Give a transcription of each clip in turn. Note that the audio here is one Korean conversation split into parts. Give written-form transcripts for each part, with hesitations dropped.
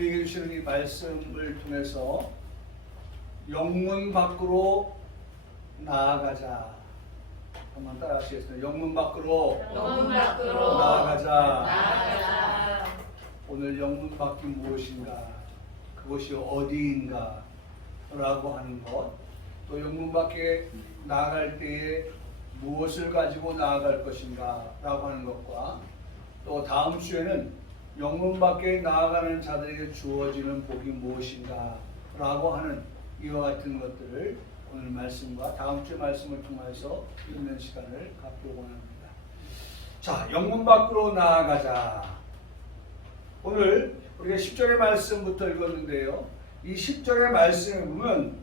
우리에게 주시는 이 말씀을 통해서 영문 밖으로 나아가자. 한번 따라하시겠습니다. 영문 밖으로 나아가자. 오늘 영문 밖이 무엇인가? 그것이 어디인가? 라고 하는 것. 또 영문 밖에 나아갈 때에 무엇을 가지고 나아갈 것인가? 라고 하는 것과 또 다음 주에는 영문 밖에 나아가는 자들에게 주어지는 복이 무엇인가? 라고 하는 이와 같은 것들을 오늘 말씀과 다음 주 말씀을 통해서 읽는 시간을 갖고 원합니다. 자, 영문 밖으로 나아가자. 오늘 우리가 10절의 말씀부터 읽었는데요. 이 10절의 말씀에 보면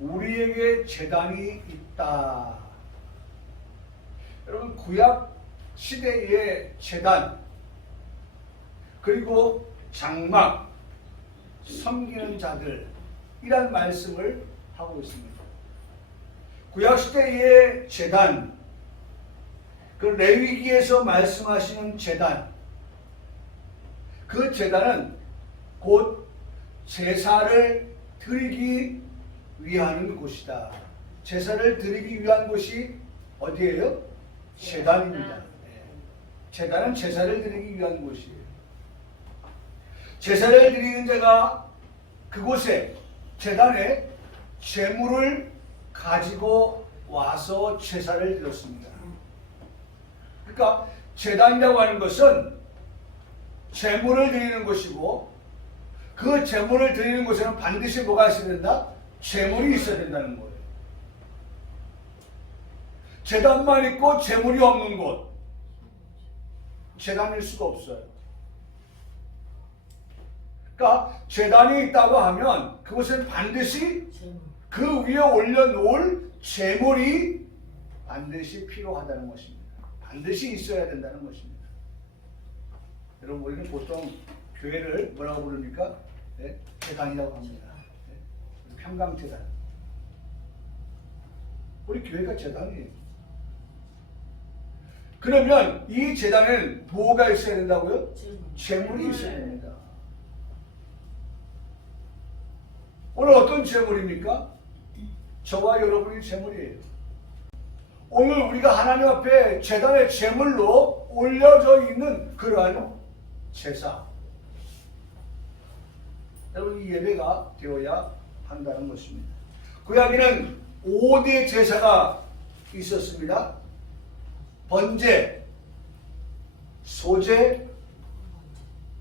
우리에게 제단이 있다. 여러분, 구약 시대의 제단 그리고 장막 섬기는 자들이란 말씀을 하고 있습니다. 구약 시대의 제단, 그 레위기에서 말씀하시는 제단, 그 제단은 곧 제사를 드리기 위한 곳이다. 제사를 드리기 위한 곳이 어디예요? 제단입니다. 제단은 제사를 드리기 위한 곳이에요. 제사를 드리는 자가 그곳에 제단에 제물을 가지고 와서 제사를 드렸습니다. 그러니까 제단이라고 하는 것은 제물을 드리는 곳이고 그 제물을 드리는 곳에는 반드시 뭐가 있어야 된다? 제물이 있어야 된다는 거예요. 제단만 있고 제물이 없는 곳, 제단일 수가 없어요. 그러니까 제단이 있다고 하면 그것은 반드시 그 위에 올려놓을 제물이 반드시 필요하다는 것입니다. 반드시 있어야 된다는 것입니다. 여러분, 우리는 보통 교회를 뭐라고 부릅니까? 네? 제단이라고 합니다. 네? 평강제단. 우리 교회가 제단이에요. 그러면 이 제단에는 뭐가 있어야 된다고요? 제물이 있어야 됩니다. 오늘 어떤 제물입니까? 저와 여러분이 제물이에요. 오늘 우리가 하나님 앞에 제단의 제물로 올려져 있는 그러한 제사. 여러분, 이 예배가 되어야 한다는 것입니다. 구약에는 5대 제사가 있었습니다. 번제, 소제,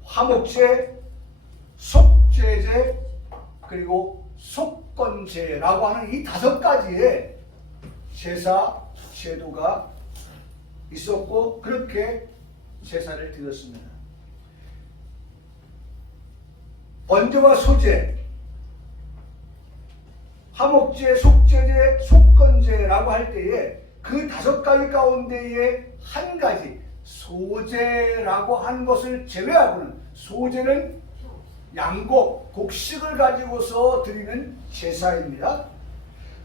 화목제, 속죄제, 그리고 속건제라고 하는 이 5가지의 제사 제도가 있었고 그렇게 제사를 드렸습니다. 번제와 소제, 화목제, 속죄제, 속건제라고 할 때에 그 5가지 가운데에 한 가지 소제라고 하는 것을 제외하고는, 소제는 양곡, 곡식을 가지고서 드리는 제사입니다.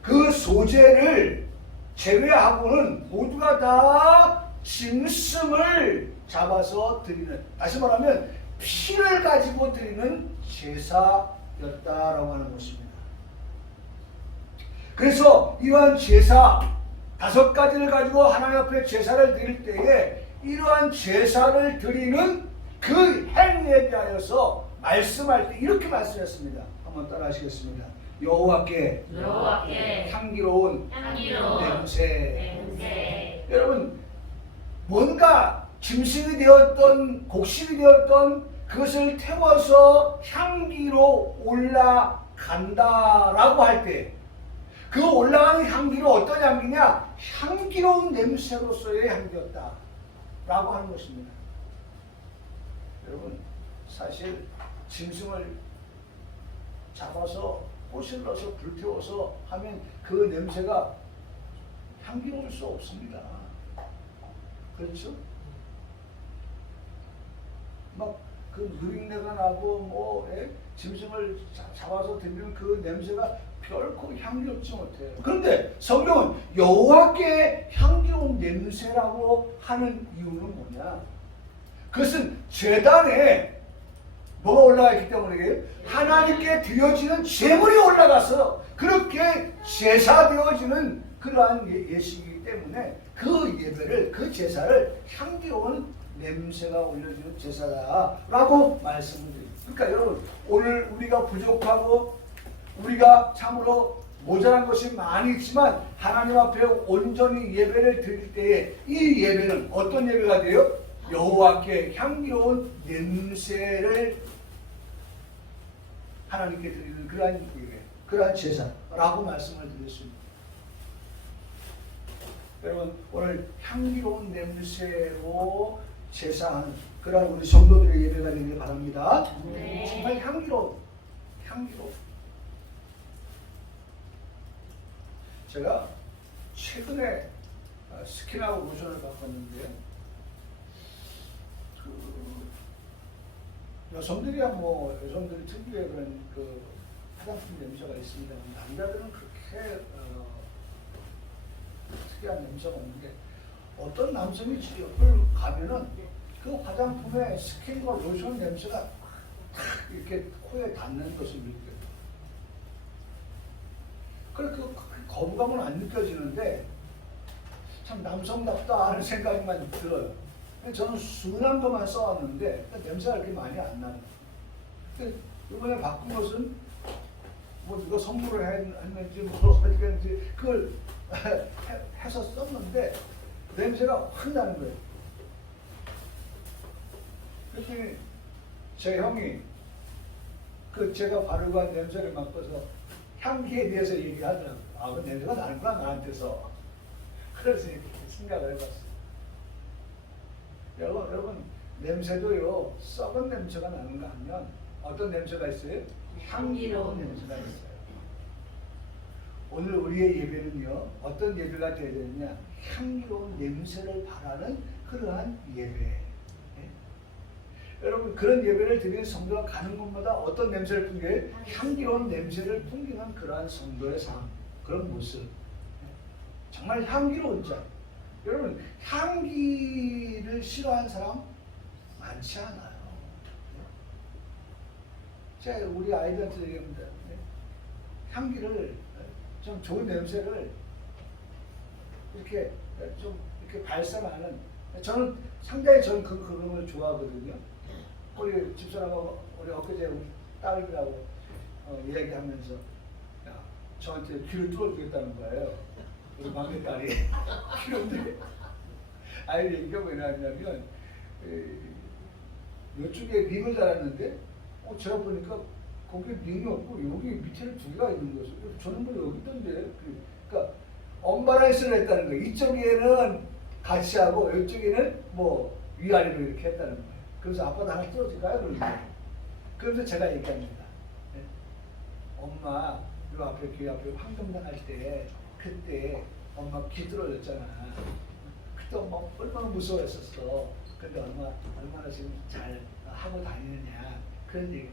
그 소제를 제외하고는 모두가 다 짐승을 잡아서 드리는, 다시 말하면 피를 가지고 드리는 제사였다라고 하는 것입니다. 그래서 이러한 제사 5가지를 가지고 하나님 앞에 제사를 드릴 때에 이러한 제사를 드리는 그 행위에 대하여서 말씀할 때 이렇게 말씀했습니다. 한번 따라 하시겠습니다. 여호와께 향기로운 냄새. 여러분, 뭔가 짐승이 되었던 곡식이 되었던 그것을 태워서 향기로 올라간다라고 할 때 그 올라가는 향기로 어떤 향기냐? 향기로운 냄새로서의 향기였다라고 하는 것입니다. 여러분, 사실 짐승을 잡아서 꽃을 넣어서 불태워서 하면 그 냄새가 향기로울 수 없습니다. 그렇죠? 막 그 누린내가 나고 짐승을 잡아서 드리는 그 냄새가 결코 향기롭지 못해요. 그런데 성경은 여호와께 향기로운 냄새라고 하는 이유는 뭐냐? 그것은 제단에 뭐가 올라갔기 때문에 하나님께 드려지는 제물이 올라가서 그렇게 제사되어지는 그러한 예식이기 때문에 그 예배를, 그 제사를 향기로운 냄새가 올려지는 제사다라고 말씀을 드립니다. 그러니까 여러분, 오늘 우리가 부족하고 우리가 참으로 모자란 것이 많이 있지만 하나님 앞에 온전히 예배를 드릴 때에 이 예배는 어떤 예배가 돼요? 여호와께 향기로운 냄새를 하나님께 드리는 그러한 예배, 그러한 제사라고 말씀을 드렸습니다. 여러분, 오늘 향기로운 냄새로 제사하는 그러한 우리 성도들의 예배가 되길 바랍니다. 네. 정말 향기로운. 제가 최근에 스킨하고 로션을 바꿨는데 여성들이야 뭐 여성들 특유의 그런 그 화장품 냄새가 있습니다. 남자들은 그렇게 특이한 냄새가 없는데 어떤 남성이 집을 가면은 그 화장품의 스킨과 로션 냄새가 탁 이렇게 코에 닿는 것을 느껴요. 그래서 그 거부감은 안 느껴지는데 참 남성답다 하는 생각만 들어요. 저는 순한 것만 써왔는데 냄새가 그렇게 많이 안 나요. 이번에 바꾼 것은 뭐 누가 선물을 했는지 뭐 어떻게 했는지 그걸 해서 썼는데 냄새가 확 나는 거예요. 그랬더니 제 형이 그 제가 바르고 한 냄새를 맡아서 향기에 대해서 얘기하더라고요. 아, 그 냄새가 나는구나 나한테서. 그래서 이렇게 생각을 해봤어요. 여러분 냄새도요 썩은 냄새가 나는가 하면 어떤 냄새가 있어요? 향기로운 냄새가 있어요. 오늘 우리의 예배는요 어떤 예배가 되어야 되느냐, 향기로운 냄새를 바라는 그러한 예배. 네? 여러분 그런 예배를 드리는 성도가 가는 곳마다 어떤 냄새를 풍겨요? 향기로운 냄새를 풍기는 그러한 성도의 삶, 그런 모습. 네? 정말 향기로운 자. 여러분 향기를 싫어하는 사람 많지 않아요. 제가 우리 아이들한테 얘기합니다. 향기를 좀 좋은 냄새를 이렇게 좀 이렇게 발산하는, 저는 상당히 그런 걸 좋아하거든요. 우리 집사람하고 우리 엊그제 우리 딸이라고 이야기하면서 야, 저한테 귀를 뚫어주겠다는 거예요. 우리 막내딸이 귀여운데 아이 얘기가 뭐냐면 이쪽에 링을 달았는데 제가 보니까 거기에 링이 없고 여기 밑에는 두 개가 있는 거죠. 저는 뭐 여기 있던데. 그러니까 언바란스를 했다는 거예요. 이쪽에는 같이 하고 이쪽에는 뭐 위아래로 이렇게 했다는 거예요. 그래서 아빠도 하나 뚫어줄까요? 그러는 거예요. 그래서 제가 얘기합니다. 네? 엄마 요 앞에 귀 앞에 황금당 할 때 그때 엄마 귀 뚫어졌잖아. 그때 엄마 얼마나 무서워했었어. 근데 얼마나 지금 잘 하고 다니느냐 그런 얘기.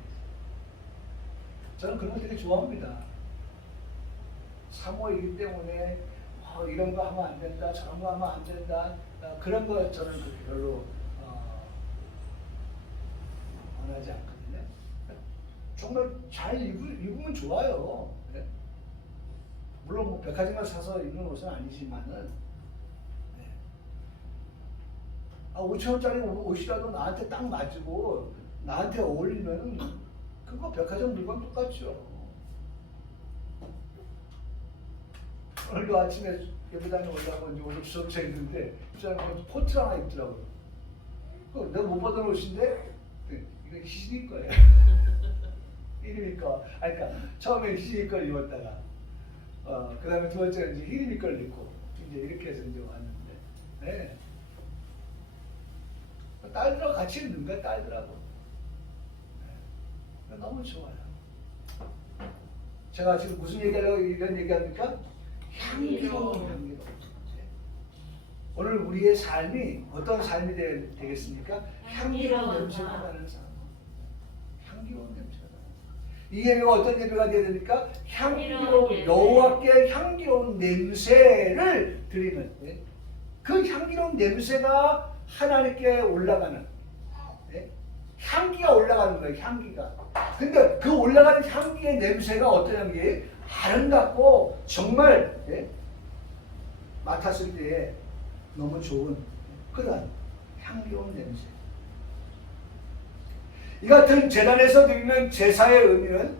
저는 그런 거 되게 좋아합니다. 사모이기 때문에 이런 거 하면 안 된다, 저런 거 하면 안 된다, 그런 거 저는 그렇게 별로 원하지 않거든요. 정말 잘 입으면 좋아요. 네? 물론 뭐 백화점만 사서 입는 옷은 아니지만은 5,000원짜리 옷이라도 나한테 딱 맞고 나한테 어울리면은 그거 백화점 물건 똑같죠. 오늘도 아침에 예배당에 올라가고 이제 오늘 수업차 있는데 집사람이 코트 하나 입더라고요. 내가 못 받은 옷인데 이거 희진이 거예요. 희림이 거. 그러니까 처음에 희진이 걸 입었다가 그 다음에 두 번째는 이제 희림이 걸 입고 이제 이렇게 해서 이제 왔는데 네. 딸들하고 같이 있는 거야, 딸들하고. 네. 너무 좋아요. 제가 지금 무슨 얘기하려고 이런 얘기합니까? 향기로운. 오늘 우리의 삶이 어떤 삶이 되겠습니까? 향기로운 냄새가 나는 삶. 향기로운 냄새가 나는. 이 예배가 어떤 예배가 되어야 됩니까? 향기로운, 여호와께 향기로운 냄새를 드리는. 네? 그 향기로운 냄새가 하나님께 올라가는, 네? 향기가 올라가는 거예요. 향기가. 근데 그 올라가는 향기의 냄새가 어떤 향기예요? 아름답고 정말 맡았을 때 너무 좋은 그런 향기로운 냄새. 이 같은 제단에서 드리는 제사의 의미는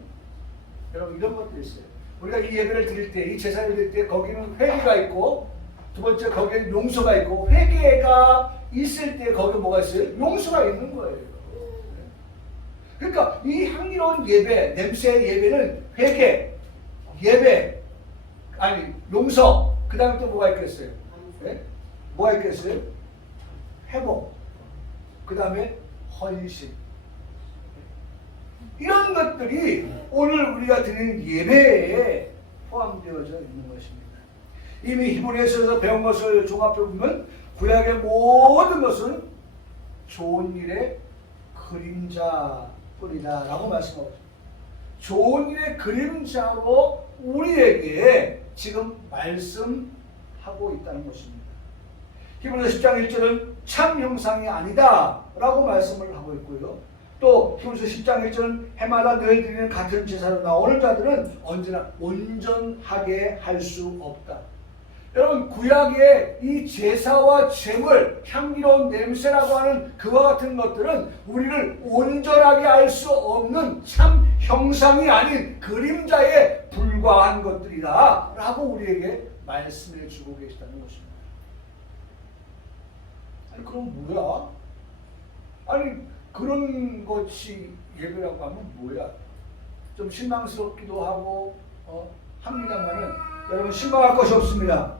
여러분 이런 것도 있어요. 우리가 이 예배를 드릴 때, 이 제사를 드릴 때 거기는 회개가 있고, 두 번째 거기에 용서가 있고, 회개가 있을 때 거기에 뭐가 있어요? 용서가 있는 거예요. 그러니까 이 향기로운 예배, 냄새의 예배는 회개, 예배, 아니 용서, 그 다음에 또 뭐가 있겠어요? 네? 뭐가 있겠어요? 회복, 그 다음에 헌신. 이런 것들이 오늘 우리가 드리는 예배에 포함되어져 있는 것입니다. 이미 히브리서에서 배운 것을 종합해 보면 구약의 모든 것은 좋은 일의 그림자뿐이다 라고 말씀하고 있습니다. 좋은 일의 그림자로 우리에게 지금 말씀하고 있다는 것입니다. 히브리서 10장 1절은 참 형상이 아니다 라고 말씀을 하고 있고요. 또 히브리서 10장 1절은 해마다 늘 드리는 같은 제사로 나오는 자들은 언제나 온전하게 할 수 없다. 여러분 구약의 이 제사와 제물, 향기로운 냄새라고 하는 그와 같은 것들은 우리를 온전하게 할 수 없는 참 형상이 아닌 그림자에 불과한 것들이다 라고 우리에게 말씀해 주고 계시다는 것입니다. 아니 그럼 뭐야? 아니 그런 것이 예배라고 하면 뭐야? 좀 실망스럽기도 하고 합니다만은 여러분 실망할 것이 없습니다.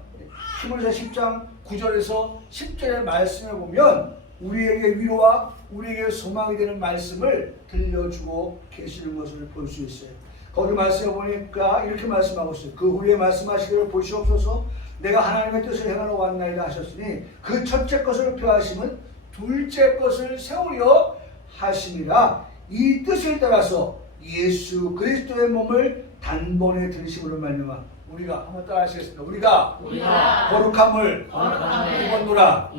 히브리서 10장 9절에서 10절의 말씀에 보면 우리에게 위로와 우리에게 소망이 되는 말씀을 들려주고 계시는 것을 볼 수 있어요. 거기 말씀해 보니까 이렇게 말씀하고 있어요. 그 후에 말씀하시기를 보시옵소서 내가 하나님의 뜻을 행하러 왔나이다 하셨으니 그 첫째 것을 폐하심은 둘째 것을 세우려 하심이라. 이 뜻을 따라서 예수 그리스도의 몸을 단번에 들으심으로 말미암아 우리가 한번 따라 하시겠습니다. 우리가 거룩함을 입었노라.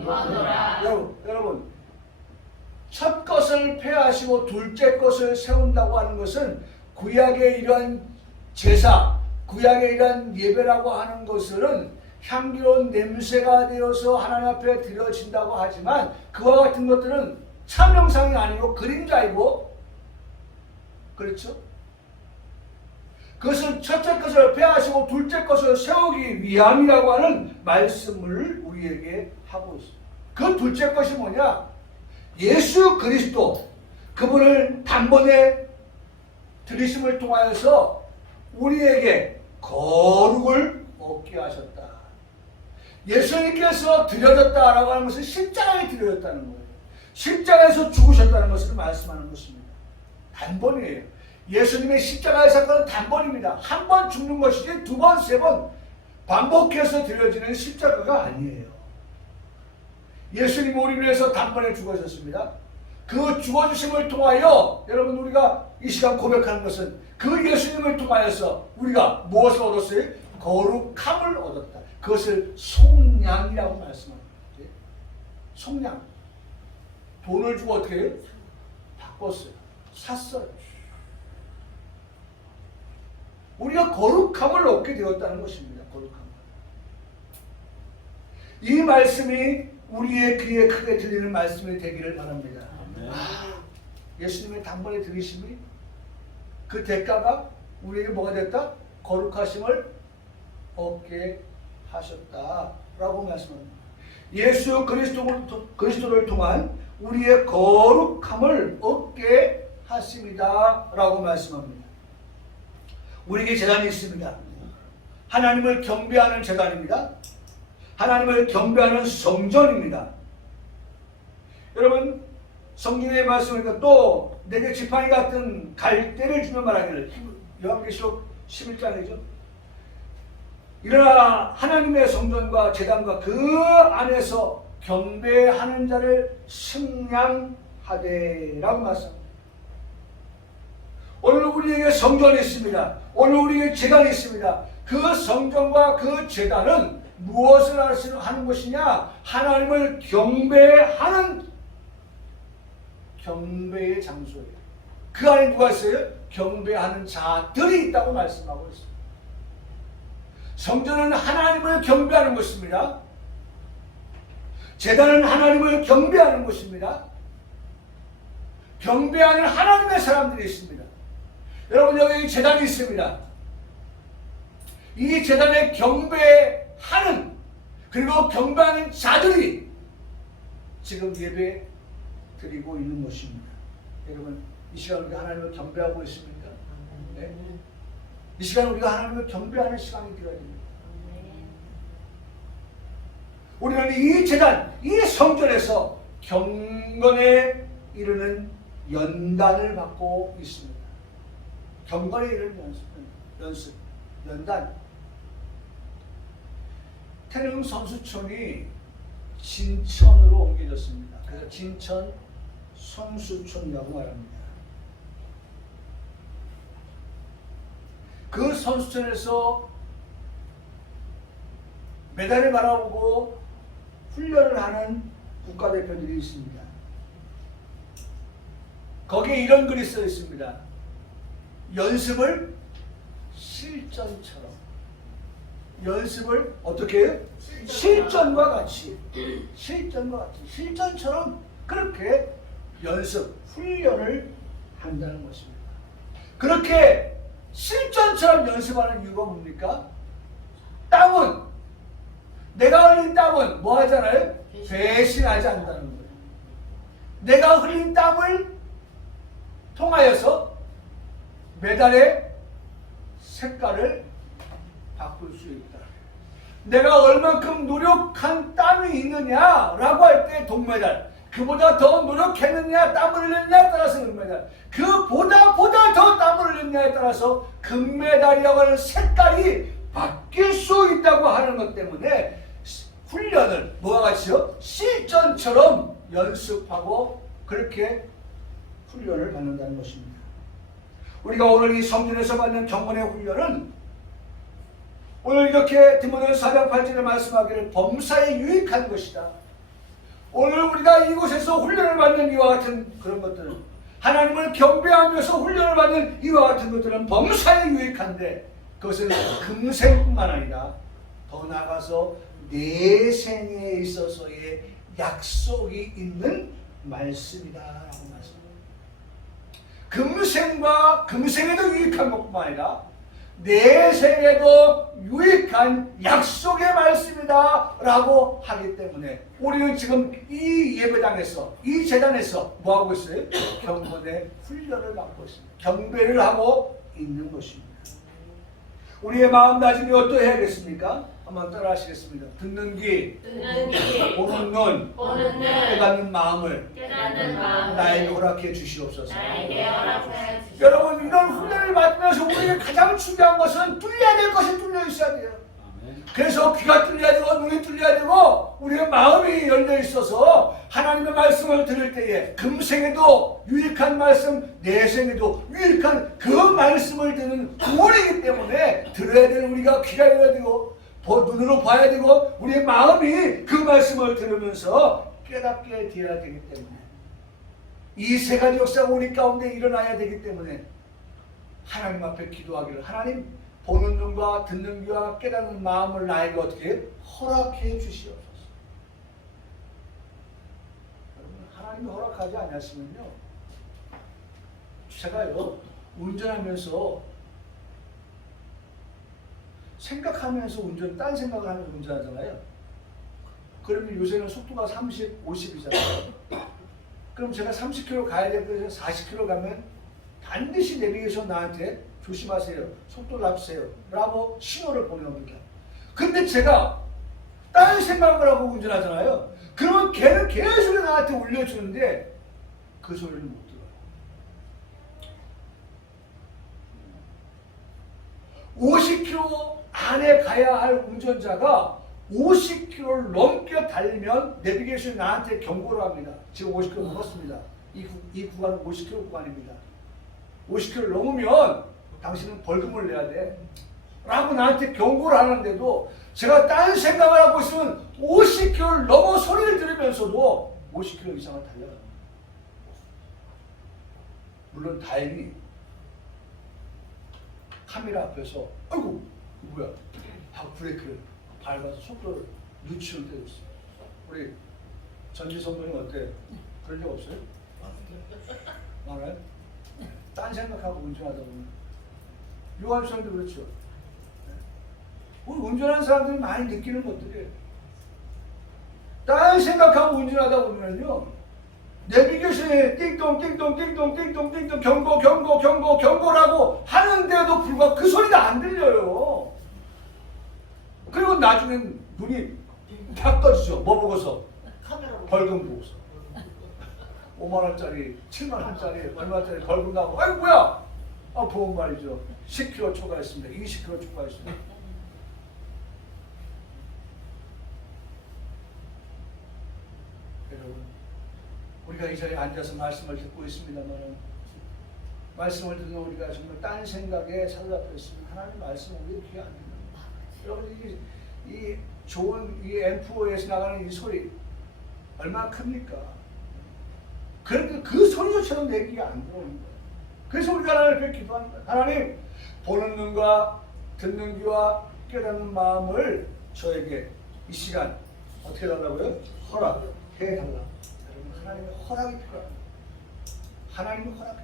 여러분 첫 것을 폐하시고 둘째 것을 세운다고 하는 것은 구약의 이러한 제사, 구약의 이러한 예배라고 하는 것은 향기로운 냄새가 되어서 하나님 앞에 드려진다고 하지만 그와 같은 것들은 참 형상이 아니고 그림자이고, 그렇죠? 그것은 첫째 것을 폐하시고 둘째 것을 세우기 위함이라고 하는 말씀을 우리에게 하고 있습니다. 그 둘째 것이 뭐냐? 예수 그리스도 그분을 단번에 들이심을 통하여서 우리에게 거룩을 얻게 하셨다. 예수님께서 드려졌다라고 하는 것은 십자가에 드려졌다는 거예요. 십자가에서 죽으셨다는 것을 말씀하는 것입니다. 단번이에요. 예수님의 십자가의 사건은 단번입니다. 한 번 죽는 것이지 두 번, 세 번 반복해서 드려지는 십자가가 아니에요. 예수님이 우리를 위해서 단번에 죽으셨습니다. 그 죽어주심을 통하여 여러분 우리가 이 시간 고백하는 것은 그 예수님을 통하여서 우리가 무엇을 얻었어요? 거룩함을 얻었다. 그것을 속량이라고 말씀합니다. 속량. 돈을 주고 어떻게 해요? 바꿨어요. 샀어요. 우리가 거룩함을 얻게 되었다는 것입니다. 거룩함. 이 말씀이 우리의 귀에 크게 들리는 말씀이 되기를 바랍니다. 예수님의 단번에 들으심이 그 대가가 우리에게 뭐가 됐다? 거룩하심을 얻게 하셨다라고 말씀합니다. 예수 그리스도를 통한 우리의 거룩함을 얻게 하십니다 라고 말씀합니다. 우리에게 제단이 있습니다. 하나님을 경배하는 제단입니다. 하나님을 경배하는 성전입니다. 여러분 성경의 말씀이니까 또 내게 지팡이 같은 갈대를 주며 말하기를 요한계시록 11장이죠. 일어나 하나님의 성전과 제단과 그 안에서 경배하는 자를 승량하되라고 말씀합니다. 오늘 우리에게 성전이 있습니다. 오늘 우리에게 제단이 있습니다. 그 성전과 그 제단은 무엇을 하는 것이냐? 하나님을 경배하는 경배의 장소예요. 그 안에 누가 있어요? 경배하는 자들이 있다고 말씀하고 있습니다. 성전은 하나님을 경배하는 곳입니다. 제단은 하나님을 경배하는 곳입니다. 경배하는 하나님의 사람들이 있습니다. 여러분, 여기 제단이 있습니다. 이 제단에 경배하는, 그리고 경배하는 자들이 지금 예배 드리고 있는 것입니다. 여러분, 이 시간 우리가 하나님을 경배하고 있습니까? 네? 이 시간 우리가 하나님을 경배하는 시간이 되어야 됩니다. 우리는 이 제단, 이 성전에서 경건에 이르는 연단을 받고 있습니다. 경건에 이르는 연단. 태릉 선수촌이 진천으로 옮겨졌습니다. 그래서 진천 선수촌이라고 말합니다. 그 선수촌에서 메달을 바라보고 훈련을 하는 국가대표들이 있습니다. 거기에 이런 글이 써 있습니다. 연습을 실전처럼. 연습을 어떻게 해요? 실전과 같이. 실전과 같이. 실전처럼 그렇게 연습, 훈련을 한다는 것입니다. 그렇게 실전처럼 연습하는 이유가 뭡니까? 땀은, 내가 흘린 땀은 뭐 하잖아요? 배신하지 않는다는 거예요. 내가 흘린 땀을 통하여서 메달의 색깔을 바꿀 수 있다. 내가 얼만큼 노력한 땀이 있느냐라고 할 때 동메달, 그보다 더 노력했느냐, 땀을 흘렸느냐에 따라서 은메달, 그보다 더 땀을 흘렸느냐에 따라서 금메달이라고 하는 색깔이 바뀔 수 있다고 하는 것 때문에 훈련을 뭐와 같이요? 실전처럼 연습하고 그렇게 훈련을 받는다는 것입니다. 우리가 오늘 이 성전에서 받는 경건의 훈련은 오늘 이렇게 디모데후서 4장 8절에 말씀하기를 범사에 유익한 것이다. 오늘 우리가 이곳에서 훈련을 받는 이와 같은 그런 것들은, 하나님을 경배하면서 훈련을 받는 이와 같은 것들은 범사에 유익한데, 그것은 금생뿐만 아니라 더 나아가서 내생에 있어서의 약속이 있는 말씀이다라고 말씀합니다. 금생에도 유익한 것뿐만 아니라 내생에도 유익한 약속의 말씀이다 라고 하기 때문에 우리는 지금 이 예배당에서, 이 제단에서 뭐 하고 있어요? 경건의 훈련을 받고 있습니다. 경배를 하고 있는 것입니다. 우리의 마음다짐이 어떠해야겠습니까? 한번 따라 하시겠습니다. 듣는 귀, 보는 눈, 깨닫는 마음을 나에게 허락해 주시옵소서. 여러분, 이런 훈련을 받으면서 우리에게 가장 중요한 것은 뚫려야 될 것이 뚫려 있어야 돼요. 그래서 귀가 뚫려야 되고 눈이 뚫려야 되고 우리의 마음이 열려 있어서 하나님의 말씀을 들을 때에 금생에도 유익한 말씀, 내생에도 유익한 그 말씀을 듣는 우리이기 때문에 들어야 되는 우리가 귀가 열려야 되고 눈으로 봐야 되고 우리의 마음이 그 말씀을 들으면서 깨닫게 되어야 되기 때문에 이 세 가지 역사가 우리 가운데 일어나야 되기 때문에 하나님 앞에 기도하기를, 하나님, 보는 눈과 듣는 귀와 깨닫는 마음을 나에게 어떻게 허락해 주시옵소서. 여러분, 하나님이 허락하지 않았으면요, 제가요 운전하면서 생각하면서 딴 생각을 하면서 운전하잖아요. 그러면 요새는 속도가 30, 50이잖아요. 그럼 제가 30km 가야 되고 40km 가면 반드시 내비게이션 나한테 조심하세요, 속도 낮추세요 라고 신호를 보내옵니다. 근데 제가 다른 생각을 하고 운전하잖아요. 그러면 걔는 계속 나한테 울려주는데 그 소리를 못 들어요. 50km 안에 가야 할 운전자가 50km를 넘게 달리면 내비게이션이 나한테 경고를 합니다. 지금 50km 넘었습니다. 이 구간은 50km 구간입니다. 50km를 넘으면 당신은 벌금을 내야 돼 라고 나한테 경고를 하는데도 제가 딴 생각을 하고 있으면 50km를 넘어 소리를 들으면서도 50km 이상을 달려갑니다. 물론 다행히 카메라 앞에서 아이고 뭐야 박 브레이크를 밟아서 속도를 늦추는 때도 있어요. 우리 전지 선배님 어때? 그런 적 없어요? 많아요? 딴 생각하고 운전하다 보면 요한 사람도 그렇죠. 운전하는 사람들이 많이 느끼는 것들이에요. 딴 생각하고 운전하다 보면요 내비게이션에 띵동 띵동 띵동 띵동 띵동 경고 경고 경고 경고라고 하는데도 불구하고 그 소리가 안 들려요. 그리고 나중엔 눈이 탁 떠지죠. 뭐 보고서? 벌금 보고서 5만원짜리 7만원짜리 얼마짜리 벌금 나고 아이고 뭐야 보험 말이죠. 10km 초과했습니다. 20km 초과했습니다. 여러분 우리가 이 자리에 앉아서 말씀을 듣고 있습니다만 말씀을 듣는 우리가 정말 딴 생각에 사로잡혔으면 하나님 말씀 우리 귀에 안 듣는다. 여러분 이 좋은 이 M4에서 나가는 이 소리 얼마나 큽니까? 그런데 그 소리처럼 내 귀에 안 들어오는 거예요. 그래서 우리가 하나님께 기도하는 거예요. 하나님 보는 눈과 듣는 귀와 깨닫는 마음을 저에게 이 시간 어떻게 달라고요? 허락해 달라. 여러분 하나님의 허락이 필요합니다. 하나님의 허락.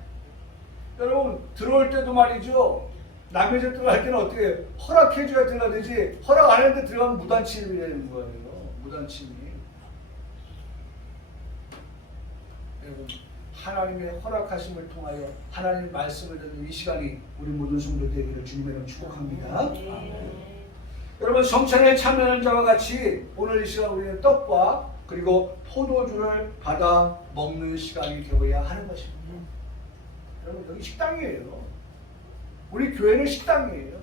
여러분 들어올 때도 말이죠. 남의 집 들어갈 때는 어떻게 허락해줘야 들어가든지 허락 안 했는데 들어가면 무단침입이 되는 거예요. 무단침입. 여러분 하나님의 허락하심을 통하여 하나님의 말씀을 듣는 이 시간이 우리 모든 성도 되기를 주님의 이름으로 축복합니다. 여러분 성찬에 참여하는 자와 같이 오늘 이 시간 우리는 떡과 그리고 포도주를 받아 먹는 시간이 되어야 하는 것입니다. 여러분 여기 식당이에요. 우리 교회는 식당이에요.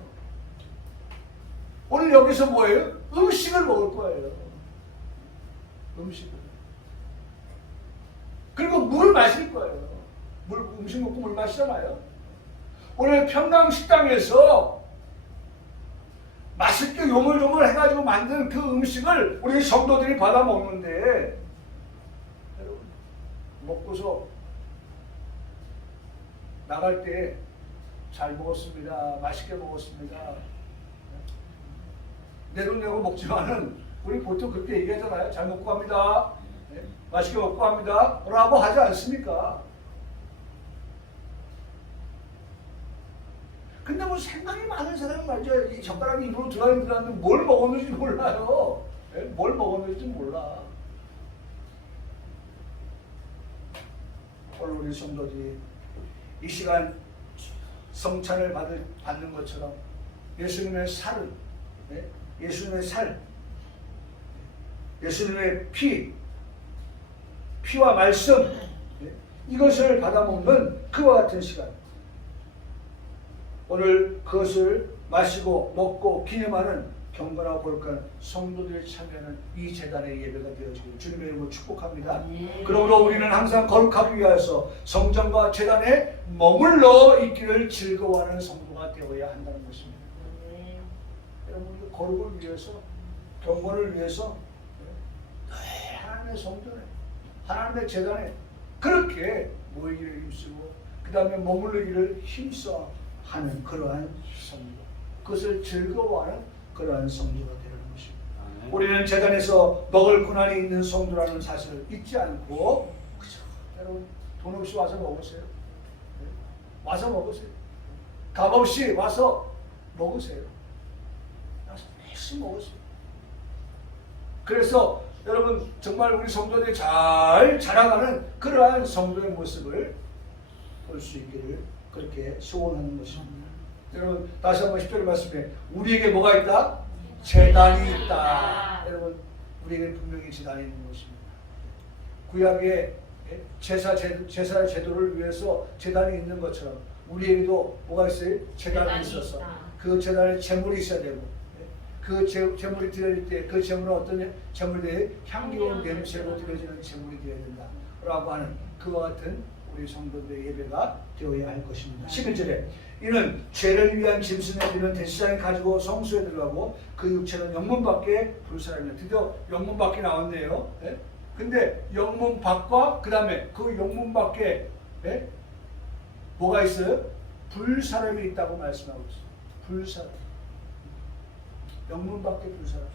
오늘 여기서 뭐예요? 음식을 먹을 거예요. 음식을. 그리고 물을 마실 거예요. 음식 먹고 물 마시잖아요. 오늘 평강식당에서 맛있게 요물요물 해가지고 만든 그 음식을 우리 성도들이 받아 먹는데 여러분 먹고서 나갈 때 잘 먹었습니다. 맛있게 먹었습니다. 내 돈 내고 먹지만은 우리 보통 그렇게 얘기하잖아요. 잘 먹고 갑니다. 네? 맛있게 먹고 갑니다. 라고 하지 않습니까? 근데 뭐 생각이 많은 사람은 말이죠. 이 젓가락이 입으로 들어가는데 뭘 먹었는지 몰라요. 네? 뭘 먹었는지 몰라. 오늘 우리 성도들이 이 시간 성찬을 받는 것처럼 예수님의 살을, 네? 예수님의 살, 예수님의 피와 말씀, 네? 이것을 받아먹는 그와 같은 시간. 오늘 그것을 마시고 먹고 기념하는 경건하고 거룩한 성도들이 참여하는 이 제단의 예배가 되어지기를 주님의 이름으로 축복합니다. 그러므로 우리는 항상 거룩하기 위해서 성전과 제단에 머물러 있기를 즐거워하는 성도가 되어야 한다는 것입니다. 여러분 거룩을 위해서 경건을 위해서 하나님의 성전에 하나님의 제단에 그렇게 모이기를 힘쓰고 그 다음에 머물르기를 힘써 하는 그러한 성도, 그것을 즐거워하는 그러한 성도가 되는 것입니다. 우리는 제단에서 먹을 고난이 있는 성도라는 사실을 잊지 않고 그죠? 여러분 돈 없이 와서 먹으세요. 네? 와서 먹으세요. 값 없이 와서 먹으세요. 와서 매일 먹으세요. 그래서 여러분 정말 우리 성도들이 잘 자라가는 그러한 성도의 모습을 볼 수 있기를 그렇게 소원하는 것입니다. 여러분 다시 한번 10절의 말씀에 우리에게 뭐가 있다? 제단이 있다. 여러분 우리에게 분명히 제단이 있는 것입니다. 구약의 제사의 제도를 위해서 제단이 있는 것처럼 우리에게도 뭐가 있어요? 제단이 있어서 그 제단에 제물이 있어야 되고 그 제물이 드려질 때 그 제물은 어떤 제물이 향기로운 냄새로 드려지는 제물이 되어야 된다 라고 하는 그와 같은 우리 성도들의 예배가 되어야 할 것입니다. 11절에 이는 죄를 위한 짐승의 피는 대제사장이 가지고 성소에 들어가고 그 육체는 영문 밖에 불사르며 드디어 영문 밖에 나왔네요. 근데 영문 밖과 그 다음에 그 영문 밖에 뭐가 있어요? 불사람이 있다고 말씀하고 있어요. 불사람. 영문 밖에 불사람.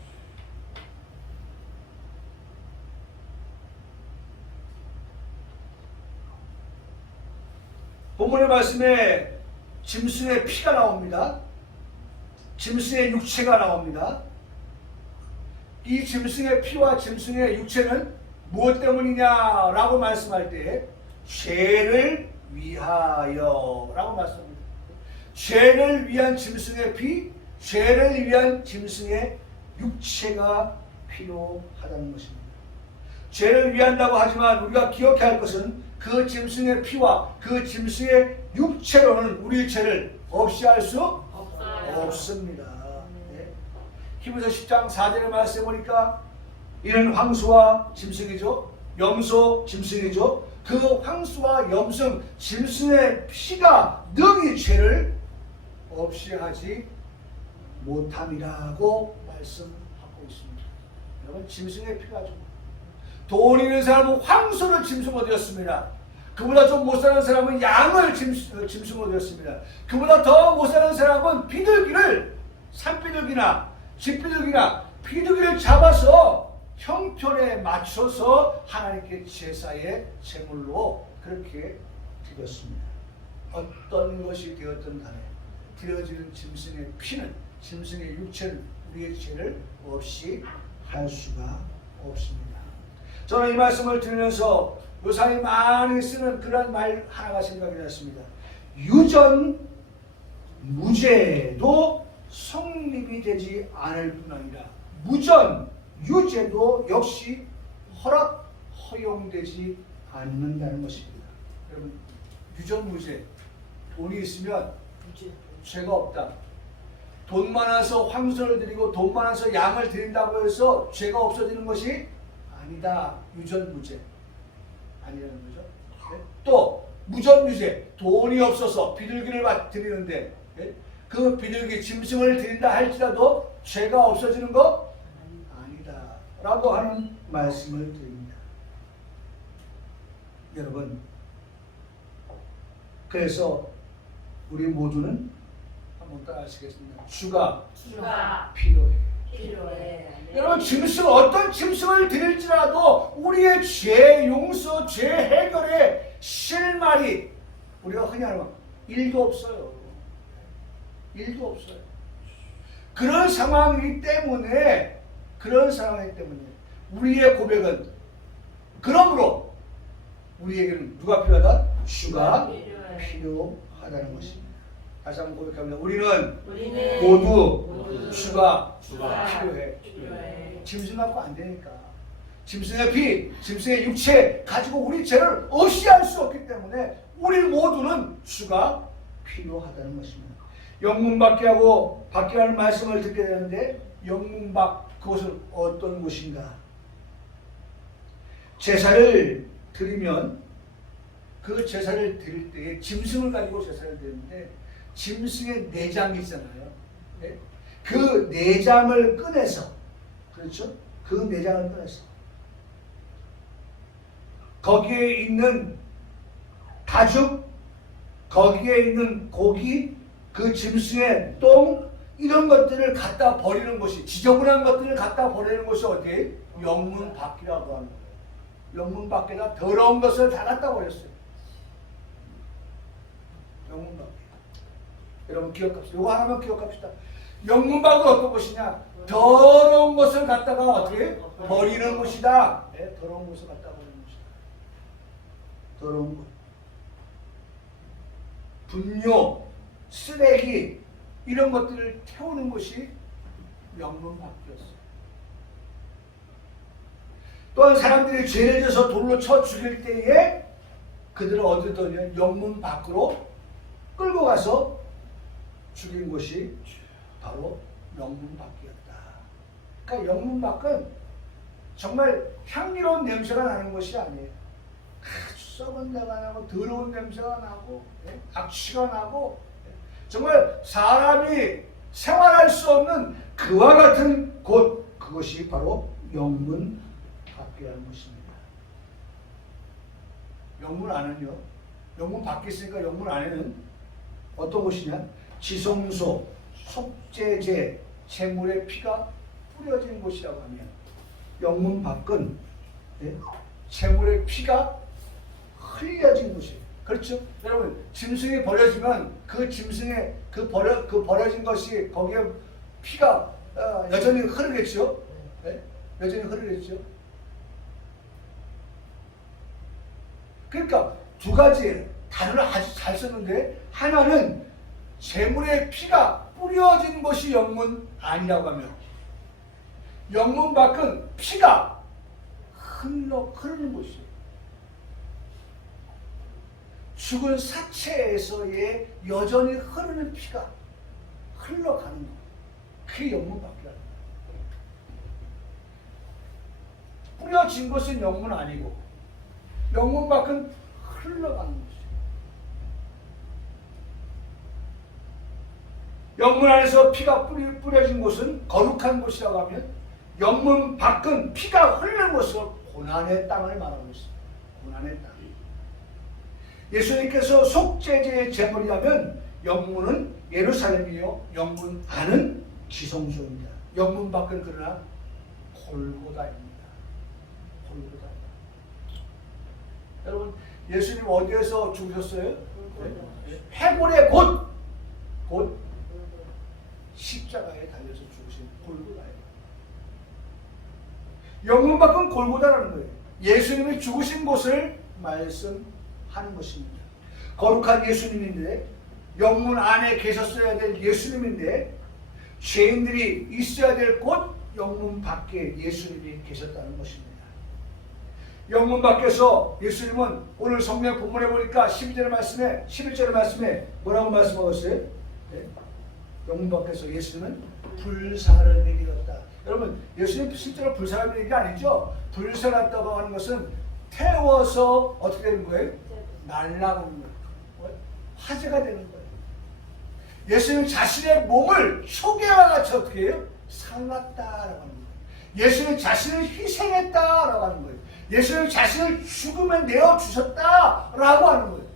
본문의 말씀에 짐승의 피가 나옵니다. 짐승의 육체가 나옵니다. 이 짐승의 피와 짐승의 육체는 무엇 때문이냐라고 말씀할 때 죄를 위하여라고 말씀합니다. 죄를 위한 짐승의 피, 죄를 위한 짐승의 육체가 필요하다는 것입니다. 죄를 위한다고 하지만 우리가 기억해야 할 것은 그 짐승의 피와 그 짐승의 육체로는 우리의 죄를 없이 할 수 없습니다. 네. 히브리서 10장 4절의 말씀에 보니까 이는 황소와 짐승이죠. 염소, 짐승이죠. 그 황소와 염승, 짐승의 피가 능히 죄를 없이 하지 못함이라고 말씀하고 있습니다. 여러분, 짐승의 피가 좀 돈 있는 사람은 황소를 짐승으로 되었습니다. 그보다 좀 못 사는 사람은 양을 짐승으로 되었습니다. 그보다 더 못 사는 사람은 비둘기를, 산비둘기나 집비둘기나 비둘기를 잡아서 형편에 맞춰서 하나님께 제사의 제물로 그렇게 드렸습니다. 어떤 것이 되었든 간에 드려지는 짐승의 피는, 짐승의 육체는 우리의 죄를 없이 할 수가 없습니다. 저는 이 말씀을 들으면서 요사이 많이 쓰는 그런 말 하나가 생각이 났습니다. 유전 무죄도 성립이 되지 않을 뿐 아니라 무전 유죄도 역시 허용되지 않는다는 것입니다. 여러분, 유전 무죄, 돈이 있으면 죄가 없다. 돈 많아서 황소를 드리고 돈 많아서 양을 드린다고 해서 죄가 없어지는 것이 아니다. 유전무죄 아니라는 거죠. 네? 또 무전유죄, 돈이 없어서 비둘기를 드리는데 네? 그 비둘기 짐승을 드린다 할지라도 죄가 없어지는 거 아니다 라고 하는 말씀을 드립니다. 여러분, 그래서 우리 모두는 한번 따라하시겠습니다. 주가 필요해. 여러분, 짐승, 어떤 짐승을 드릴지라도 우리의 죄 용서, 죄 해결의 실마리, 우리가 흔히 하는 말, 일도 없어요. 일도 없어요. 그런 상황이기 때문에 우리의 고백은, 그러므로 우리에게는 누가 필요하다? 주가 필요하다는 것입니다. 다시 한번 고백합니다. 우리는 모두 주가 필요해. 짐승 갖고 안 되니까. 짐승의 피, 짐승의 육체 가지고 우리 죄를 없이 할 수 없기 때문에 우리 모두는 주가 필요하다는 것입니다. 영문밖에 하고 밖에 하는 말씀을 듣게 되는데, 영문밖, 그것은 어떤 곳인가? 제사를 드리면 그 제사를 드릴 때에 짐승을 가지고 제사를 드리는데 짐승의 내장이 있잖아요. 네? 그 내장을 꺼내서, 그렇죠? 그 내장을 꺼내서 거기에 있는 가죽, 거기에 있는 고기, 그 짐승의 똥, 이런 것들을 갖다 버리는 것이, 지저분한 것들을 갖다 버리는 것이 어디에? 영문 밖이라고 하는 거예요. 영문 밖에다 더러운 것을 다 갖다 버렸어요. 영문 밖. 여러분 기억합시다. 이거 하나만 기억합시다. 영문밖은 어떤 것이냐? 더러운 것을 갖다가 어떻게? 버리는 것이다. 네, 더러운 것을 갖다 버리는 것이다. 더러운 것. 분뇨, 쓰레기, 이런 것들을 태우는 것이 영문밖이었어요. 또한 사람들이 죄를 져서 돌로 쳐 죽일 때에 그들은 어디로 돌려? 영문 밖으로 끌고 가서 죽인 것이 바로 영문 밖이었다. 그러니까 영문 밖은 정말 향기로운 냄새가 나는 것이 아니에요. 아주 썩은 데가 나고 더러운 냄새가 나고 악취가 나고 정말 사람이 생활할 수 없는 그와 같은 곳, 그것이 바로 영문 밖이라는 것입니다. 영문 안은요, 영문 밖에 있으니까 영문 안에는 어떤 곳이냐? 지성소, 속죄제, 제물의 피가 뿌려진 곳이라고 하면 영문 밖은 제물의 피가 흘려진 곳이에요. 그렇죠? 여러분, 짐승이 버려지면 그 짐승의 버려진 것이 거기에 피가 여전히 흐르겠죠? 여전히 흐르겠죠? 그러니까 두 가지 단어를 아주 잘 썼는데, 하나는 제물의 피가 뿌려진 것이 영문 안이라고 하면, 영문 밖은 피가 흐르는 곳이에요. 죽은 사체에서의 여전히 흐르는 피가 흘러가는 것. 그게 영문 밖이라는 거예요. 뿌려진 것은 영문 아니고 영문 밖은 흘러가는 것이에요. 영문 안에서 피가 뿌려진 곳은 거룩한 곳이라고 하면, 영문 밖은 피가 흐르는 곳으로 고난의 땅을 말하고 있습니다. 고난의 땅. 예수님께서 속죄제의 제물이라면 영문은 예루살렘이요, 영문 안은 지성소입니다. 영문 밖은 그러나 골고다입니다. 골고다. 여러분, 예수님 어디에서 죽으셨어요? 해골의 곧 십자가에 달려서 죽으신 골고다예요. 영문 밖은 골고다라는 거예요. 예수님이 죽으신 곳을 말씀하는 것입니다. 거룩한 예수님인데, 영문 안에 계셨어야 될 예수님인데, 죄인들이 있어야 될 곳 영문 밖에 예수님이 계셨다는 것입니다. 영문 밖에서 예수님은 오늘 성경 본문에 보니까 11절 말씀에 뭐라고 말씀하셨어요? 영문 밖에서 예수님은 불사를 먹이었다. 여러분, 예수님 실제로 불사를 먹인 게 아니죠. 불사랐다고 하는 것은 태워서 어떻게 되는 거예요? 날아가는 거예요. 화제가 되는 거예요. 예수님 자신의 몸을 초계와 같이 어떻게 해요? 살랐다라고 하는 거예요. 예수님 자신을 희생했다라고 하는 거예요. 예수님 자신을 죽음에 내어주셨다라고 하는 거예요.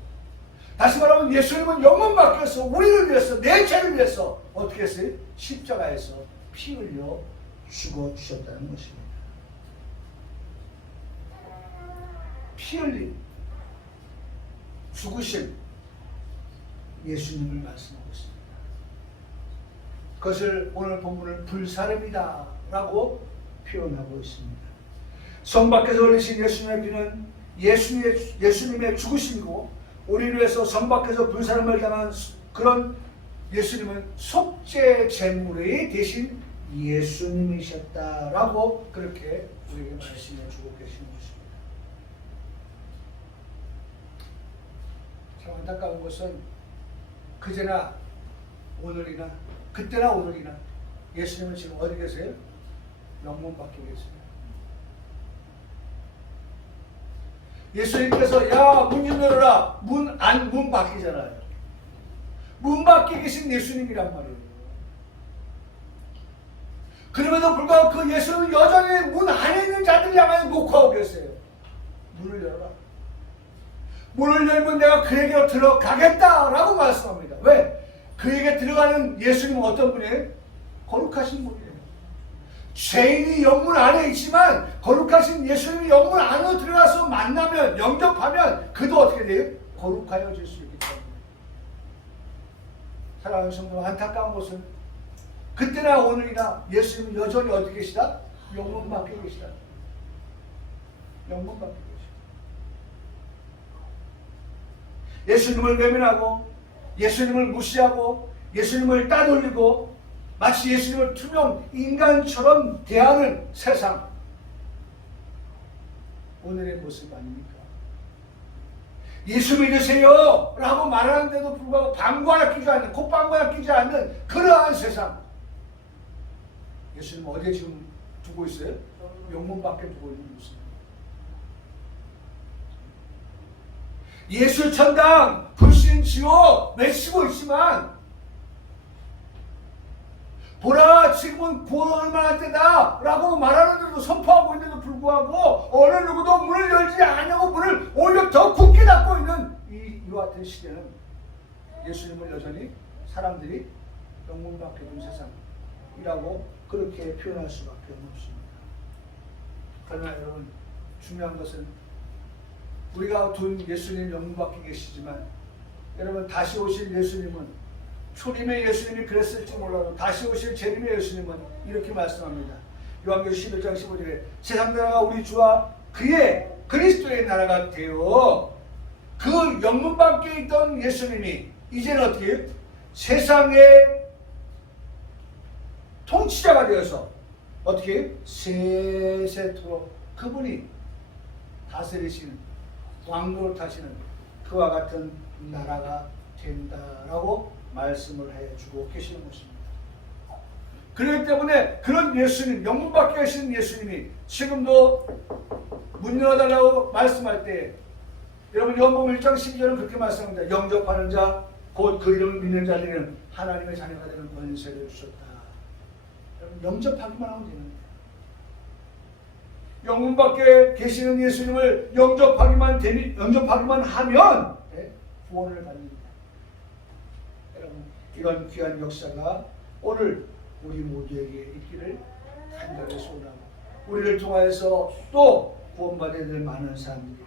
다시 말하면 예수님은 영문 밖에서 우리를 위해서, 내 죄를 위해서 어떻게 했어요? 십자가에서 피 흘려 죽어주셨다는 것입니다. 피 흘린 죽으신 예수님을 말씀하고 있습니다. 그것을 오늘 본문은 불사름이다 라고 표현하고 있습니다. 성 밖에서 흘리신 예수님의 피는 예수님의 죽으심이고, 우리를 위해서 성 밖에서 불사름을 당한 그런 예수님은 속죄 제물이 대신 예수님이셨다라고 그렇게 우리에게 말씀해 주고 계시는 것입니다. 참 안타까운 것은 그제나 오늘이나 그때나 오늘이나 예수님은 지금 어디 계세요? 영문 밖에 계세요. 예수님께서 야, 문 좀 열어라. 문 밖이잖아요. 문 밖에 계신 예수님이란 말이에요. 그럼에도 불구하고 그 예수님은 여전히 문 안에 있는 자들을 향하여 녹화하고 계세요. 문을 열어라. 문을 열면 내가 그에게로 들어가겠다라고 말씀합니다. 왜? 그에게 들어가는 예수님은 어떤 분이에요? 거룩하신 분이에요. 죄인이 영문 안에 있지만 거룩하신 예수님이 영문 안으로 들어가서 만나면, 영접하면 그도 어떻게 돼요? 거룩하여질 수 있기 때문에. 사랑하는 성도, 안타까운 것은 그때나 오늘이나 예수님은 여전히 어디 계시다? 영문 밖에 계시다. 영문 밖에 계시다. 예수님을 외면하고 예수님을 무시하고 예수님을 따돌리고 마치 예수님을 투명 인간처럼 대하는 세상, 오늘의 모습 아닙니까? 예수 믿으세요 라고 말하는데도 불구하고 방구 하나 끼지 않는, 콧방구 하나 끼지 않는 그러한 세상, 예수님 어디에 지금 두고 있어요? 영문 밖에 두고 있는 모습. 예수 천당, 불신 지옥 외치고 있지만, 보라 지금은 구원할 만한 때다 라고 말하는데도, 선포하고 있는데도 불구하고 어느 누구도 문을 열지 않냐고 문을 오히려 더 굳게 닫고 있는 이 이와 같은 시대는 예수님을 여전히 사람들이 영문밖에 둔 세상이라고 그렇게 표현할 수밖에 없습니다. 그러나 여러분, 중요한 것은 우리가 둔 예수님 영문밖에 계시지만 여러분, 다시 오실 예수님은, 초림의 예수님이 그랬을지 몰라도 다시 오실 재림의 예수님은 이렇게 말씀합니다. 요한계시록 11장 15절에 세상 나라가 우리 주와 그의 그리스도의 나라가 되어 그 영문 밖에 있던 예수님이 이제는 어떻게 세상의 통치자가 되어서 어떻게 세세토록 그분이 다스리시는 왕노릇 하시는 그와 같은 나라가 된다라고 말씀을 해주고 계시는 것입니다. 그렇기 때문에 그런 예수님, 영문 밖에 계신 예수님이 지금도 문 열어달라고 말씀할 때 여러분, 요한복음 1장 12절은 그렇게 말씀합니다. 영접하는 자, 곧 그 이름을 믿는 자들은 하나님의 자녀가 되는 권세를 주셨다. 여러분, 영접하기만 하면 되는 거예요. 영문 밖에 계시는 예수님을 영접하기만 하면 구원을 받습니다. 여러분, 이런 귀한 역사가 오늘 우리 모두에게 있기를 간절히 소원하고, 우리를 통하여서 또 구원받아야 될 많은 사람들이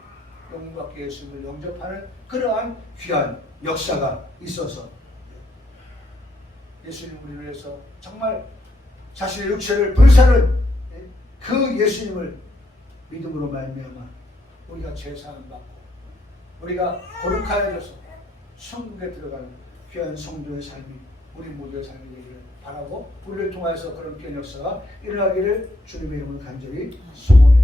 영문 밖에 예수님을 영접하는 그러한 귀한 역사가 있어서 예수님 우리를 위해서 정말 자신의 육체를 불사른 그 예수님을 믿음으로 말미암아 우리가 죄사함 받고 우리가 거룩하여져서 천국에 들어가는 귀한 성도의 삶이 우리 모두의 삶이 되기를 바라고, 우리를 통하여서 그런 귀한 역사가 일어나기를 주님의 이름으로 간절히 소원해.